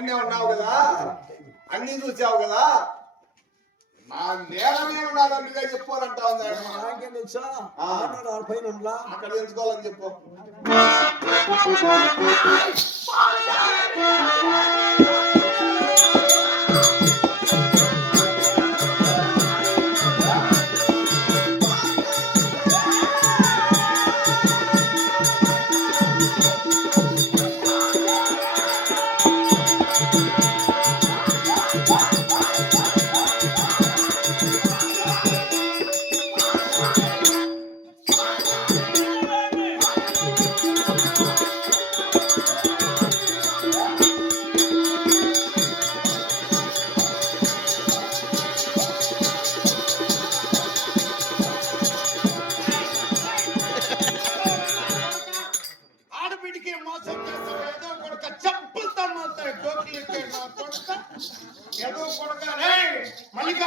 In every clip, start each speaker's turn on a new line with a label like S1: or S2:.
S1: అక్కడనే ఉన్నావు కదా? అన్ని చూసావు కదా? నా నేలమే.
S2: ఆనాడు ఆడ పైన ఉండలా?
S1: అక్కడ తెలుసుకోవాలని చెప్పు.
S3: మోసం చేస్తావు? ఏదో కొడుక చంపుతాను మాత్రం జోకులు ఎక్కాడు నా కొడుక. ఏదో కొడుక రే మల్లిక.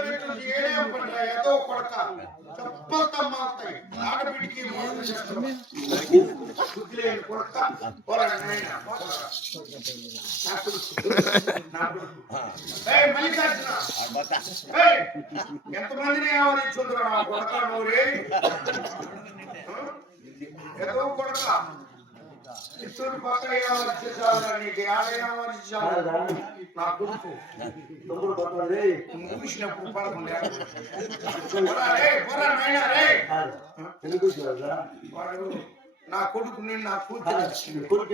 S3: పెట్టుకుంటే ఏడే పడ్డా ఏదో కొడుక చంపుతాం మాత్రం ఆడబిడ్డకి మోసం లేని కొడుక. మల్లికార్జున. ఎంతమందిని ఆవరించుందిరా నా కొడుక నూరి. ఏదో కొడక. చిత్తూరు పక్క ఏమర్చేసావురా నీకు? ఏమర్చేసావు నా కొడుకు.
S2: తమ్ముడు పట్టుకోండి
S3: చూసినప్పుడు పడకుండా పోరా రే పోరా నాయనా రే.
S2: ఎందుకు వచ్చావురా?
S3: వాడు నా కొడుకు నా కూతురు
S2: కొడుకు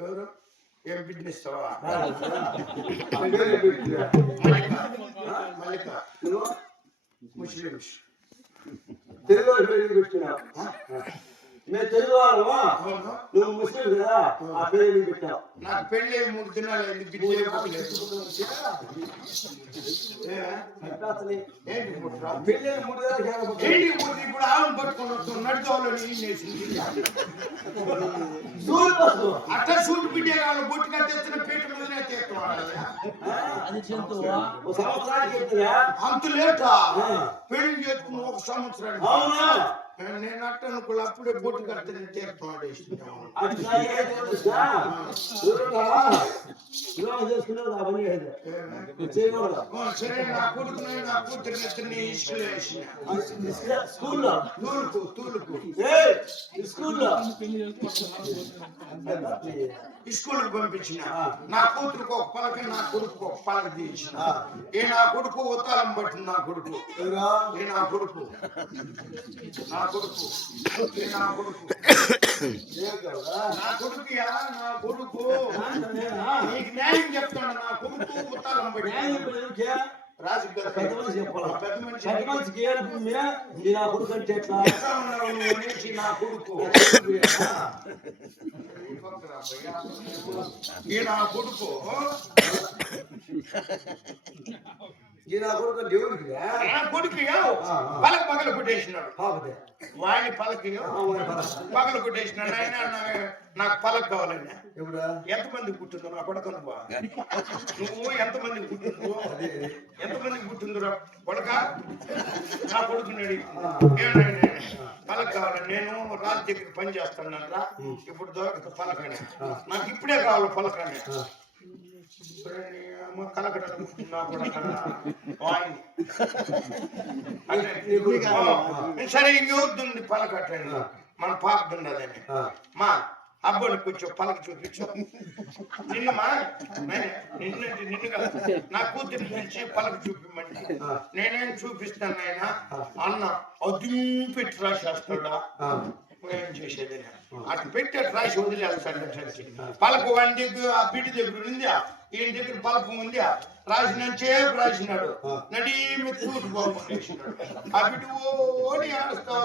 S3: ఎవరు? ఏం బిజినెస్
S2: నువ్వు
S3: మల్లిక. ముస్లిమ్స్.
S2: తెలుగు పెట్టినావు? మేము తెలుగు వాళ్ళమా? నువ్వు ముస్లిం కదా ఆ పేరు ఎందుకు పెట్టావు
S3: నాకు పెళ్ళి మూడు దినాలు?
S2: పెళ్ళి మూడు
S3: పుట్టి ఇప్పుడు ఆవును పట్టుకొని వస్తాం
S2: దూరం బస్సు
S3: అట్లా సూట్ బిడ్డే వాళ్ళు బొట్టు కట్టేస్తున్న పీట మీదనే తీసుకోవాలి
S2: ఒక సంవత్సరానికి
S3: అంత లేటా? పెళ్ళి చేసుకున్న ఒక సంవత్సరానికి
S2: అవునా?
S3: నేను అట్ట అనుకోలే అప్పుడే బొట్టు కట్టని.
S2: చేయకూడదు?
S3: సరే నా కొడుకుని నా కూతురు ఇద్దరిని ఇసుకలు వేసిన.
S2: స్కూల్లో?
S3: తూలుకు తూలుకు.
S2: స్కూల్లో?
S3: స్కూల్కి పంపించిన నా కూతురుకు ఒక పలక నా కొడుకు ఒక పలక తీసిన ఏ నా కొడుకు ఉత్తాలం పట్టింది నా కొడుకు
S2: ఎవరా?
S3: ఏ నా కొడుకు నా కొడుకు ఏ నా కొడుకు
S2: ఏం కావాలా?
S3: నా కొడుకు యా, నా కొడుకు
S2: నేనా?
S3: నీకు న్యాయం చెప్తాను నా కొడుకు ఉత్తాలం పట్టి
S2: న్యాయం ఇప్పుడు ఎవరికే?
S3: రాజు
S2: పెద్ద మనిషి చెప్పాలా?
S3: పెద్ద మనిషి
S2: పెద్ద మనిషికి ఏ అనుకుంది? నీ నా కొడుకు అంటే ఎట్లా?
S3: ఎట్లా ఉన్నావు నువ్వు అనేసి నా కొడుకు ఈ నా కొడుకు
S2: ఈ నా కొడుకు?
S3: నా కొడుకు పలక పగల కొట్టేసినాడు. పలక
S2: ఆ, వాడి పద.
S3: పగల కొట్టేసినాడు. ఆయన నాకు పలక కావాలన్నా.
S2: ఎవడా?
S3: ఎంతమంది పుట్టిందో నా కొడక నువ్వు? నువ్వు ఎంతమంది పుట్టిందో? ఎంతమంది పుట్టిందో కొడక? నా కొడుకున్నాడు. ఏమన్నా పలక కావాలి? నేను రాజు దగ్గర పని చేస్తానరా ఇప్పుడు దొరకదు పలకని. నాకు ఇప్పుడే కావాలి పలకని. సరే ఇంకెవరుంది పలకట్టండి మన పాప ఉండదని. మా అబ్బాయిని కొంచెం పలక చూపించు. నిన్నమా? నిన్న నిన్ను కదా. నా కూతురు నుంచి పలక చూపిమండి నేనేం చూపిస్తాను ఆయన అన్న అదింపెట్టి రాసేస్తాడా? ఏం చేసేది అటు పెట్టి అటు రాసి వదిలేస్తాడు అట్లకి. పలక వాడి దగ్గర ఆ బిడ్డ దగ్గర ఉంది ఈయన దగ్గర పలకం ఉంది రాసినంతసేపు రాసినాడు. నడి మెత్తూరు బాగుండేసినాడు ఆ బిడ్డ ఓడి ఆడుస్తా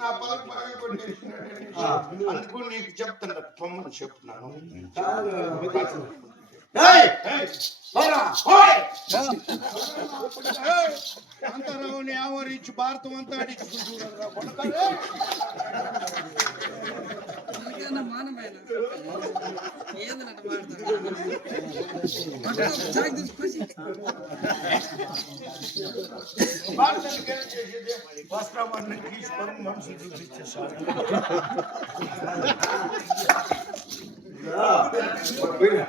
S3: నా పలక బాగా కొట్టేసినాడు. అందుకు నీకు చెప్తాను పొమ్మని చెప్తున్నాను.
S2: ఏయ్,
S3: ఏయ్,
S2: పోరా.
S3: ఓయ్! ఏయ్, అంతరావుని ఆవరించి భారతం అంతా అడిచుకుంటున్నారు కొడకలే
S4: అందుకన్నా మానమైన ఏందన్నట్టు మాట్లాడతాను చాక్ తీసుకొచ్చి
S3: భారతానికి ఏం చేసేది వస్త్రాన్ని తీసుకొని మనుషులు చూపించేసారు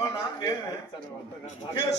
S2: ఏమైంది
S3: నేను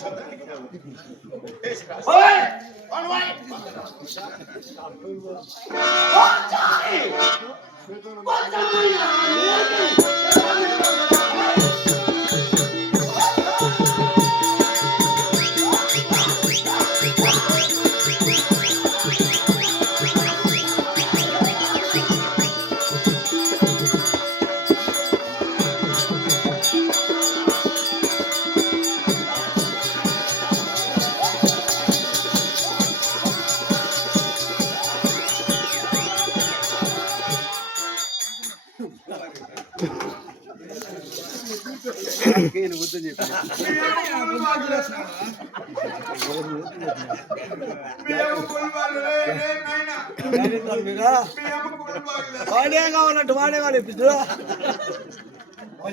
S2: వాడే కావాలంటే వాడే వాళ్ళు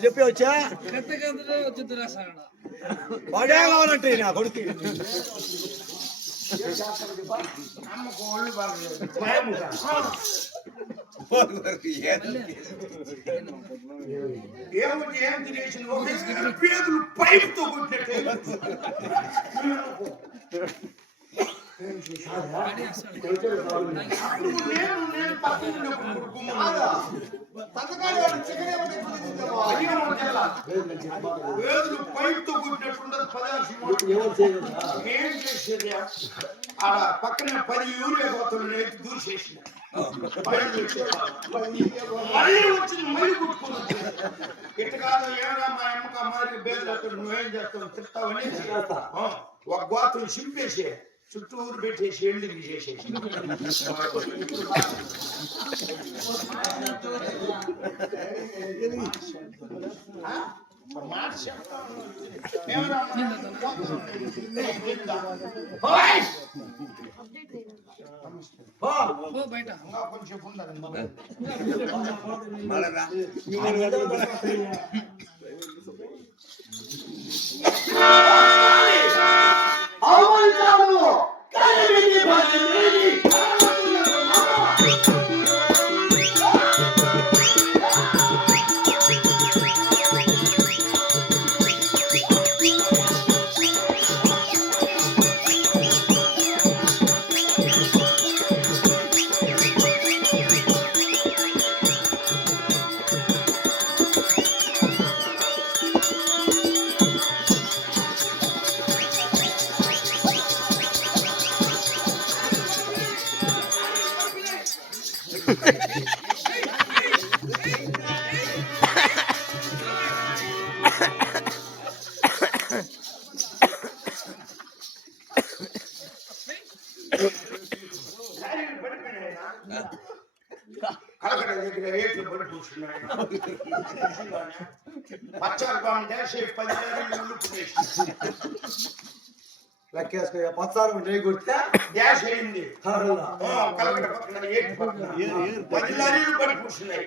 S2: చెప్పి వచ్చా? వాడే కావాలంటే నా కొడుకు.
S3: అమ్మకు ఒళ్ళు బాగలేదు. భయముగా. ఏమిటి ఏం తినేసింది ఒక పేదలు పైపుతో కొట్టినట్టే అప్పుడు నేను నేను ఏం చేసేది ఆడ పక్కన పది యూరియా బోతలు దూరి చేసిన మళ్ళీ వచ్చింది మళ్ళీ కుట్టుకున్నది ఇట్ట కాదు ఏమన్నా మా అమ్మక అమ్మాయికి బేదలు నువ్వేం చేస్తావు ఒక గోతం చింపేసి. చుట్టూరు పెట్టేసి ఎండింగ్ చేసేసి ఆ? Everybody. చెప్తాను. ఏమన్నా ఓయ్!
S2: ఆ,
S4: ఓ బయట
S3: ఇంకా కొంచెం ఉండాలి
S2: లెక్కేసుకో పచ్చారు నెయ్యి కొడితే
S3: గ్యాస్ అయింది. పక్కన ఏటి పక్కన. పడి కూర్చున్నాయి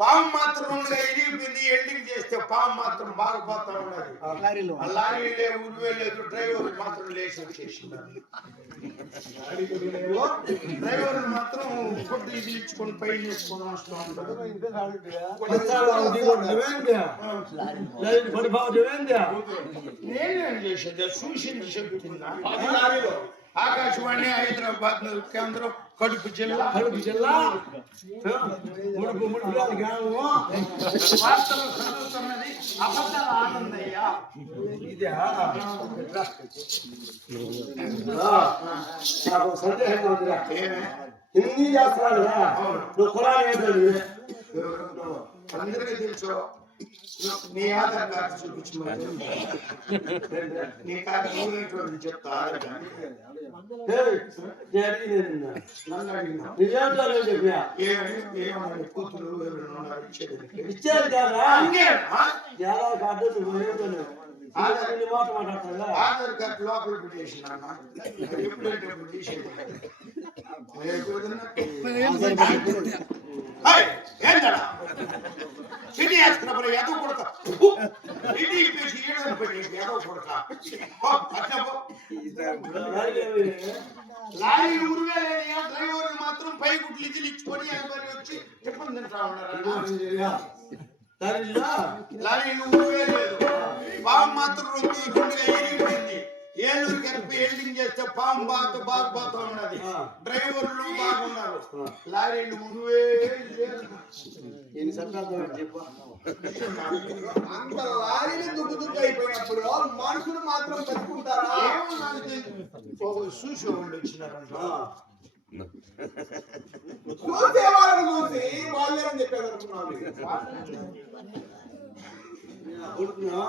S3: పాము మాత్రం ఉండగా ఇరిగిపోయింది ఎండింగ్ చేస్తే పాము మాత్రం బాగా పోతా ఉన్నది.
S2: ఆ లారీలో.
S3: ఆ లారీలే ఉరివే లేదు డ్రైవర్ మాత్రం లేచి డ్రైవర్ మాత్రం ఫుడ్ ఇది ఇచ్చుకొని
S2: లారీ పడి బాబు నువ్వేంటి
S3: నేనేం చేసేది?
S2: ಸೂಶಿನ ಶಕ್ತಿಲ್ಲ ಆಕಾಶವಾಣಿ
S3: ಹೈದರಾಬಾದ್ ಕೇಂದ್ರ ಕಡುಪು ಜಿಲ್ಲಾ
S2: ಕಡುಪು ಜಿಲ್ಲಾ ಮುಡುಪು ಮುಡುಪು
S3: ಆನಂದಯ್ಯ
S2: ಇದೆಯಾ ಸಂದೇಹ ಹಿಂದಿ ಜಾಸ್ತಿ ఏంటని
S3: అందరికీ తెలుసు నీ ఆధార్ కార్డు చూపించమని నీ కార్డు ఊరేటువంటి చెప్తా ఆధార్ కార్డు.
S2: ఏయ్, నేను అడిగింది నిన్న.
S3: నన్ను అడిగినా
S2: నువ్వేంటో లేదు చెప్పినా.
S3: ఏమని ఏమని కూతురు ఎవరైనా ఉన్నారు ఇచ్చేదానికి?
S2: ఇచ్చారు కదా
S3: అంగేనా?
S2: చాలా కార్డు నువ్వేంటో లేదు.
S3: ఆధార్
S2: నీ మాట మాట్లాడతావా?
S3: ఆధార్ కార్డు లోపల పెట్టేసినా ఎప్పుడంటే ఎప్పుడు ఏంటడా సిటీ వేసుకున్నప్పుడు ఏడని పెట్టి ఎదో కొడక పో, అట్లా పో.
S2: అలాగేమి?
S3: లారీ ఊరుగా లేని డ్రైవర్ మాత్రం పై గుడ్లు ఇచ్చి ఇచ్చుకొని వెనకాల వచ్చి టిఫిన్ తింటా ఉన్నారు
S2: సరేనా?
S3: లారీ ఊరుగా లేదు పాము మాత్రం రెండు రెండుగా ఎరిగిపోయింది ఏలూరు కలిపి ఎల్డింగ్ చేస్తే పాము బాగా బాగా పోతా ఉన్నది
S2: ఆ.
S3: డ్రైవర్లు బాగున్నారు
S2: ఆ.
S3: లారీలు ఉరువే లేదు
S2: ఎన్ని సంవత్సరాలు చెప్పు
S1: అంత లారీలు దుగ్గు దుగ్గు అయిపోయినప్పుడు మనుషులు మాత్రం బతుకుంటారా
S3: ఏమో చూసి వచ్చినారంట
S1: చూసే వాళ్ళని చూసి వాళ్ళేనని చెప్పారు అనుకున్నాను
S2: కొడుకునా?